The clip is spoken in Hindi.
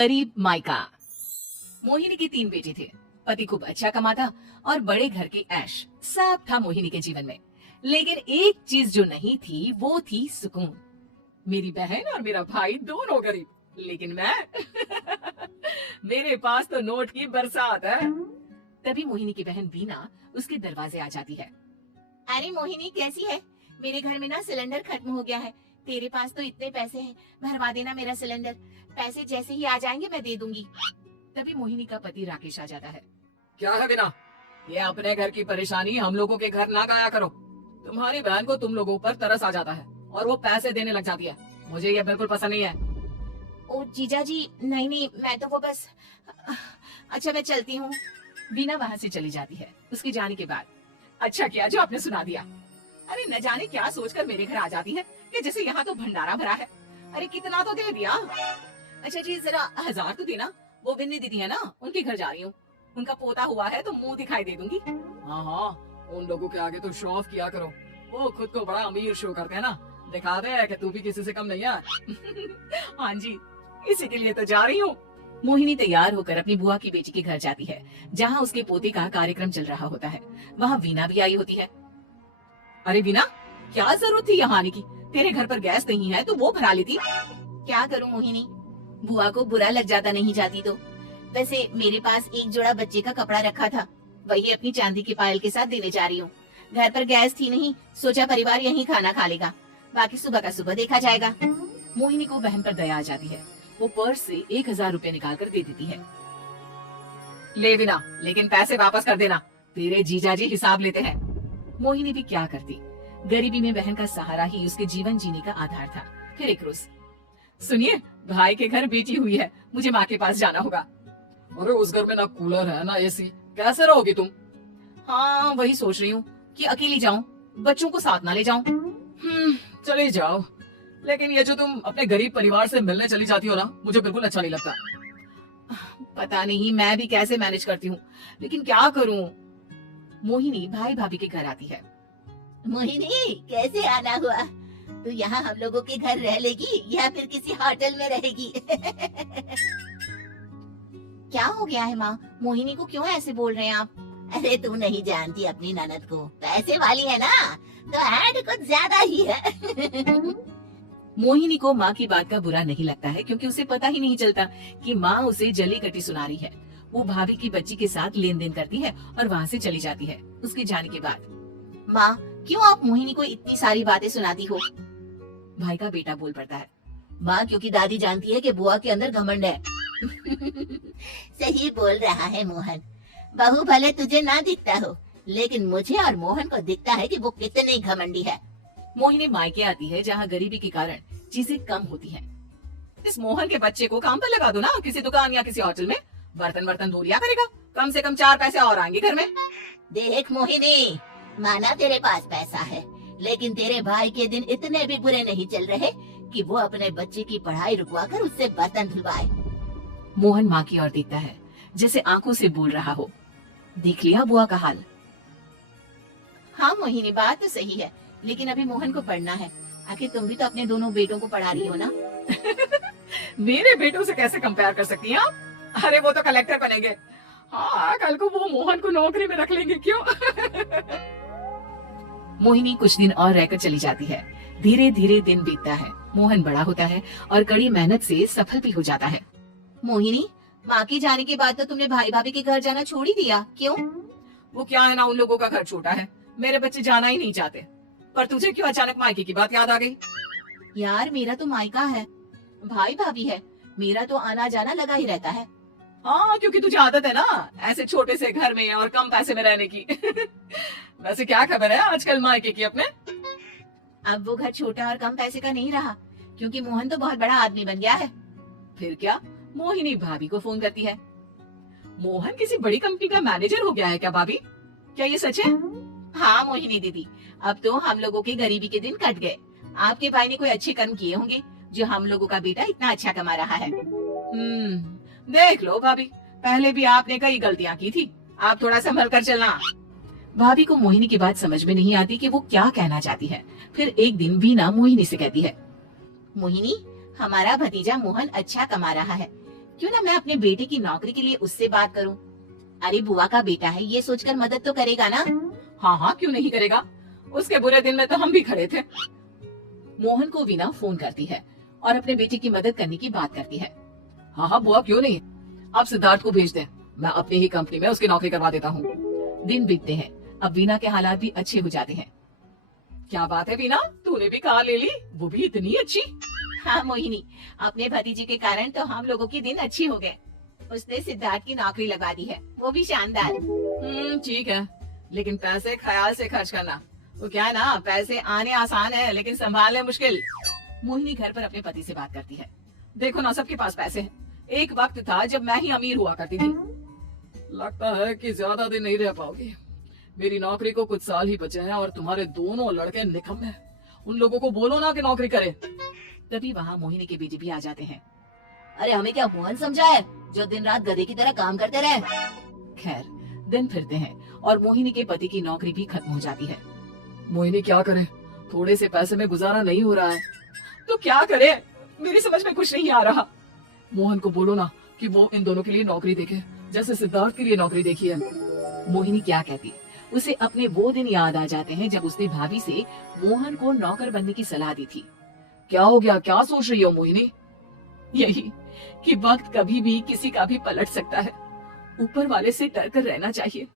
गरीब मायका। मोहिनी के 3 बेटे थे। पति खूब अच्छा कमाता और बड़े घर के ऐश सब था मोहिनी के जीवन में। लेकिन एक चीज जो नहीं थी वो थी सुकून। मेरी बहन और मेरा भाई दोनों गरीब, लेकिन मैं मेरे पास तो नोट की बरसात है। तभी मोहिनी की बहन वीना उसके दरवाजे आ जाती है। अरे मोहिनी कैसी है? मेरे घर में ना सिलेंडर खत्म हो गया है। तेरे पास तो इतने पैसे हैं, भरवा देना मेरा सिलेंडर। पैसे जैसे ही आ जाएंगे मैं दे दूंगी। तभी मोहिनी का पति राकेश आ जाता है। क्या है वीना, ये अपने घर की परेशानी हम लोगों के घर ना गाया करो। तुम्हारी बहन को तुम लोगों पर तरस आ जाता है और वो पैसे देने लग जाती है। मुझे ये बिल्कुल पसंद नहीं है। ओ जीजा जी, नहीं मैं तो वो बस। अच्छा मैं चलती हूँ। वीना वहाँ से चली जाती है। उसके जाने के बाद अच्छा किया जो आपने सुना दिया। अरे न जाने क्या सोचकर मेरे घर आ जाती है कि जैसे यहाँ तो भंडारा भरा है। अरे कितना तो दे दिया। अच्छा जी जरा 1000 तो देना। वो बिन्नी दीदी है ना, उनके घर जा रही हूँ। उनका पोता हुआ है तो मुंह दिखाई दे दूंगी। हाँ, उन लोगों के आगे तो शो ऑफ किया करो। वो खुद को बड़ा अमीर शो करते हैं ना, दिखा दे कि तू भी किसी से कम नहीं है। हाँ जी, इसी के लिए तो जा रही हूँ। मोहिनी तैयार होकर अपनी बुआ की बेटी के घर जाती है, जहाँ उसके पोते का कार्यक्रम चल रहा होता है। वहाँ वीना भी आई होती है। अरे वीना, क्या जरूरत थी यहाँ आने की? तेरे घर पर गैस नहीं है तो वो भरा लेती। क्या करूँ मोहिनी, बुआ को बुरा लग जाता नहीं जाती तो। वैसे मेरे पास एक जोड़ा बच्चे का कपड़ा रखा था, वही अपनी चांदी की पायल के साथ देने जा रही हूँ। घर पर गैस थी नहीं, सोचा परिवार यहीं खाना खा लेगा, बाकी सुबह का सुबह देखा जाएगा। मोहिनी को बहन पर दया आ जाती है। वो पर्स से 1000 रुपए निकाल कर दे देती है। ले वीना, लेकिन पैसे वापस कर देना, तेरे जीजाजी हिसाब लेते हैं। मोहिनी भी क्या करती, गरीबी में बहन का सहारा ही उसके जीवन जीने का आधार था। फिर एक रोज, सुनिए भाई के घर बेटी हुई है, मुझे माँ के पास जाना होगा। अरे उस घर में ना कूलर है ना एसी, कैसे रहोगी तुम? हाँ वही सोच रही हूँ कि अकेली जाऊं, बच्चों को साथ ना ले जाऊं। चले जाओ, लेकिन ये जो तुम अपने गरीब परिवार से मिलने चली जाती हो ना, मुझे बिल्कुल अच्छा नहीं लगता। पता नहीं मैं भी कैसे मैनेज करती हूँ, लेकिन क्या करूँ। मोहिनी भाई भाभी के घर आती है। मोहिनी कैसे आना हुआ? तू यहाँ हम लोगों के घर रह लेगी या फिर किसी होटल में रहेगी? क्या हो गया है माँ, मोहिनी को क्यों ऐसे बोल रहे हैं आप? अरे तू नहीं जानती अपनी ननद को, पैसे वाली है ना तो ऐड कुछ ज्यादा ही है। मोहिनी को माँ की बात का बुरा नहीं लगता है, क्योंकि उसे पता ही नहीं चलता कि माँ उसे जली कटी सुना रही है। वो भाभी की बच्ची के साथ लेन देन करती है और वहाँ से चली जाती है। उसके जाने के बाद माँ क्यों आप मोहिनी को इतनी सारी बातें सुनाती हो? भाई का बेटा बोल पड़ता है। माँ क्योंकि दादी जानती है कि बुआ के अंदर घमंड है। सही बोल रहा है मोहन, बहू भले तुझे ना दिखता हो, लेकिन मुझे और मोहन को दिखता है कि वो कितने घमंडी है। मोहिनी मायके आती है, जहाँ गरीबी के कारण चीजें कम होती हैं। इस मोहन के बच्चे को काम पर लगा दो ना, किसी दुकान या किसी होटल में। बर्तन बर्तन धो लिया करेगा, कम से कम 4 पैसे और आएंगे घर में। देख मोहिनी, माना तेरे पास पैसा है, लेकिन तेरे भाई के दिन इतने भी बुरे नहीं चल रहे कि वो अपने बच्चे की पढ़ाई रुकवा कर उससे बर्तन धुलवाए। मोहन माँ की ओर देखता है, जैसे आंखों से बोल रहा हो, देख लिया बुआ का हाल। हाँ मोहिनी बात तो सही है, लेकिन अभी मोहन को पढ़ना है। आखिर तुम भी तो अपने दोनों बेटों को पढ़ा रही हो ना। मेरे बेटों से कैसे कंपेयर कर सकती हैं आप? अरे वो तो कलेक्टर बनेंगे। हाँ कल को वो मोहन को नौकरी में रख लेंगे, क्यों? मोहिनी कुछ दिन और रहकर चली जाती है। धीरे धीरे दिन बीतता है, मोहन बड़ा होता है और कड़ी मेहनत से सफल भी हो जाता है। मोहिनी, माँ के जाने के बाद तो तुमने भाई भाभी के घर जाना छोड़ ही दिया, क्यों? वो क्या है ना, उन लोगों का घर छोटा है, मेरे बच्चे जाना ही नहीं चाहते। पर तुझे क्यों अचानक मायके की बात याद आ गई? यार मेरा तो मायका है, भाई भाभी है, मेरा तो आना जाना लगा ही रहता है। हाँ क्योंकि तुझे आदत है ना ऐसे छोटे से घर में और कम पैसे में रहने की। वैसे क्या खबर है आजकल मायके की अपने? अब वो घर छोटा और कम पैसे का नहीं रहा, क्योंकि मोहन तो बहुत बड़ा आदमी बन गया है। फिर क्या? मोहिनी भाभी को फोन करती है। मोहन किसी बड़ी कंपनी का मैनेजर हो गया है क्या भाभी? क्या ये सच है? हाँ मोहिनी दीदी, अब तो हम लोगों के गरीबी के दिन कट गए। आपके भाई ने कोई अच्छे कर्म किए होंगे जो हम लोगों का बेटा इतना अच्छा कमा रहा है। देख लो भाभी, पहले भी आपने कई गलतियाँ की थी, आप थोड़ा संभल कर चलना। भाभी को मोहिनी की बात समझ में नहीं आती कि वो क्या कहना चाहती है। फिर एक दिन वीना मोहिनी से कहती है, मोहिनी, हमारा भतीजा मोहन अच्छा कमा रहा है, क्यों ना मैं अपने बेटे की नौकरी के लिए उससे बात करूं। अरे बुआ का बेटा है, ये सोचकर मदद तो करेगा ना। हाँ हाँ, क्यों नहीं करेगा, उसके बुरे दिन में तो हम भी खड़े थे। मोहन को वीना फोन करती है और अपने बेटे की मदद करने की बात करती है। हाँ हाँ बुआ, क्यों नहीं, आप सिद्धार्थ को भेज दें, मैं अपनी ही कंपनी में उसकी नौकरी करवा देता हूँ। दिन बीतते हैं, अब वीना के हालात भी अच्छे हो जाते हैं। क्या बात है वीना, तूने भी कार ले ली, वो भी इतनी अच्छी। हाँ मोहिनी, अपने भतीजे के कारण तो हम लोगों के दिन अच्छे हो गए। उसने सिद्धार्थ की नौकरी लगा दी है, वो भी शानदार। ठीक है, लेकिन पैसे ख्याल से खर्च करना। वो क्या है ना, पैसे आने आसान है लेकिन संभालने मुश्किल। मोहिनी घर पर अपने पति से बात करती है। देखो ना, सबके पास पैसे हैं। एक वक्त था जब मैं ही अमीर हुआ करती थी। लगता है कि ज्यादा दिन नहीं रह पाओगी। मेरी नौकरी को कुछ साल ही बचे हैं और तुम्हारे दोनों लड़के निकम्मे हैं। उन लोगों को बोलो ना कि नौकरी करें। तभी वहाँ मोहिनी के बेटे भी आ जाते हैं। अरे हमें क्या मोहन समझा है जो दिन रात गधे की तरह काम करते रहे। खैर, दिन फिरते हैं और मोहिनी के पति की नौकरी भी खत्म हो जाती है। मोहिनी क्या करे, थोड़े से पैसे में गुजारा नहीं हो रहा है। तो क्या करे, मेरी समझ में कुछ नहीं आ रहा। मोहन को बोलो ना कि वो इन दोनों के लिए नौकरी देखे, जैसे सिद्धार्थ के लिए नौकरी देखी है। मोहिनी क्या कहती, उसे अपने वो दिन याद आ जाते हैं जब उसने भाभी से मोहन को नौकर बनने की सलाह दी थी। क्या हो गया, क्या सोच रही हो मोहिनी? यही कि वक्त कभी भी किसी का भी पलट सकता है। ऊपर वाले से डर कर रहना चाहिए।